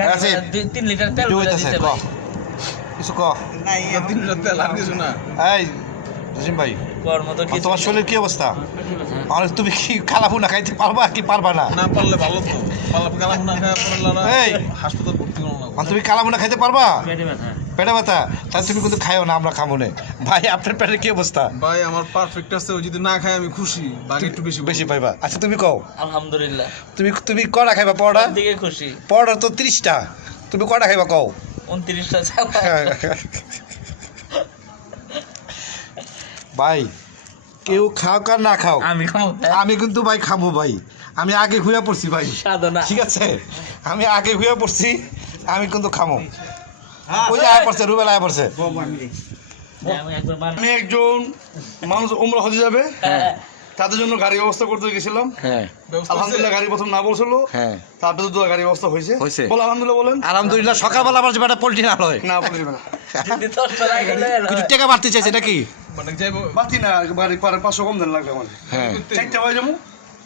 3 litre তেল দিতে ভাই কিছু ক নাই 3 লিটার তেল আর কিছু না এই জসিম ভাই কর মতো কি তোমার শরীরের কি অবস্থা আর তুমি কি কালাভুনা খাইতে পারবা কি পারবা না না পারলে ভালো তো কালাভুনা খায় পড়লা এই হাসপাতাল ভর্তি করো না তুমি কালাভুনা খাইতে পারবা পেটে ব্যথা পেটে ব্যথা তাহলে তুমি কিন্তু খাইও না আমরা খামো না ভাই আপনার পেটের কি অবস্থা ভাই আমার পারফেক্ট আছে যদি না খাই আমি খুশি বাকি একটু বেশি বেশি পাইবা আচ্ছা তুমি কও আলহামদুলিল্লাহ তুমি কটা খাইবা পড়া দিকে খুশি পড়া তো 30টা তুমি কটা খাইবা কও 29টা চাপা ভাই কেউ খাও কার না খাও আমি খাবো আমি কিন্তু ভাই খাবো ভাই আমি আগে ঘুরে পড়ছি ভাই সাধনা ঠিক আছে আমি আগে ঘুরে পড়ছি আমি কিন্তু খামো ওই যে আয় পড়ছে রুবেল আয় পড়ছে আমি একবার আমি একজন মানুষ উমরা হতে যাবে তাদের জন্য গাড়ি ব্যবস্থা করতে গেছিলাম হ্যাঁ আলহামদুলিল্লাহ গাড়ি প্রথম না বলছিল হ্যাঁ তারপরে তো গাড়ি ব্যবস্থা হয়েছে হয়েছে। বল আলহামদুলিল্লাহ বলেন আলহামদুলিল্লাহ সকালবেলা আমার যেটা পোল্ট্রি না হয় না বলবে না যদি 10 টাকা গেলে কিছু টাকা বাড়তে চাইছে নাকি মানে যাইবো বাতি না গাড়ি পারে 500 কম দেন লাগবে আমার হ্যাঁ 4টা বাজে যাবো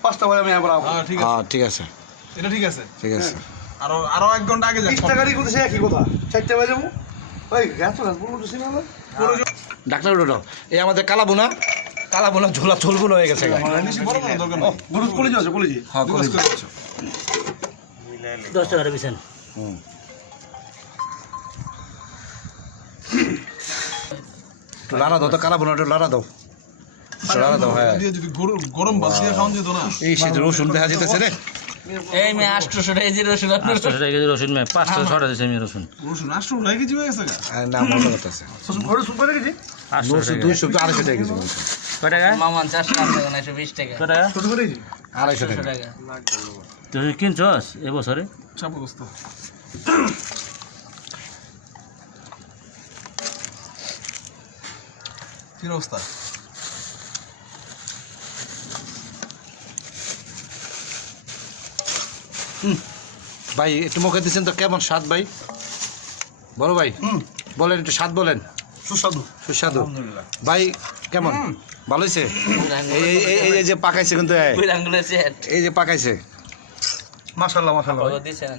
5টা বাজে আমি আবার আসবো ঠিক আছে হ্যাঁ ঠিক আছে এটা ঠিক আছে ঠিক আছে আরো 1 ঘন্টা আগে যাক 20টা গাড়ি করতেছে একই কথা 4টা বাজে যাবো ওই গাছ বলবো তো সিনেমা ডাক্তার উঠো এই আমাদের কালাবুনা ঝোলা চলবুন হয়ে গেছে বড় বড় দরকার নেই গরু কলেজে আছে কলেজে হ্যাঁ করে 10 টাকা দিবেন একটু লাড়া দাও তো কালাবুনা একটু লাড়া দাও লাড়া দাও হ্যাঁ দিয়ে যদি গরম ভাত দিয়ে খাওয়ান যেত না এই সে রসুন দেখা যেতেছে রে এই মে 800 টাকা এই রসুন আপনার 800 টাকা কেজি রসুন মে 500 600 দিছি আমি রসুন রসুন 800 টাকা কেজি হয়ে গেছে না মজা করতেছে গরু সুপার গেছি 800 টাকা 200 250 টাকা কিছু কয় টাকা মামান 400 টাকা 920 টাকা কয় টাকা ছোট করে গেছি 250 টাকা টাকা তুই কিনছস এই বছরে চাপ অবস্থা কি অবস্থা ভাই একটু মুখে দিচ্ছেন তো কেমন স্বাদ ভাই বলো ভাই বলেন একটু স্বাদ বলেন সুস্বাদু সুস্বাদু ভাই কেমন ভালো হয়েছে এই যে পাকাইছে কিন্তু দুই আঙ্গুলের সেট এই যে পাকাইছে মাশাআল্লাহ মাশাআল্লাহ দিছেন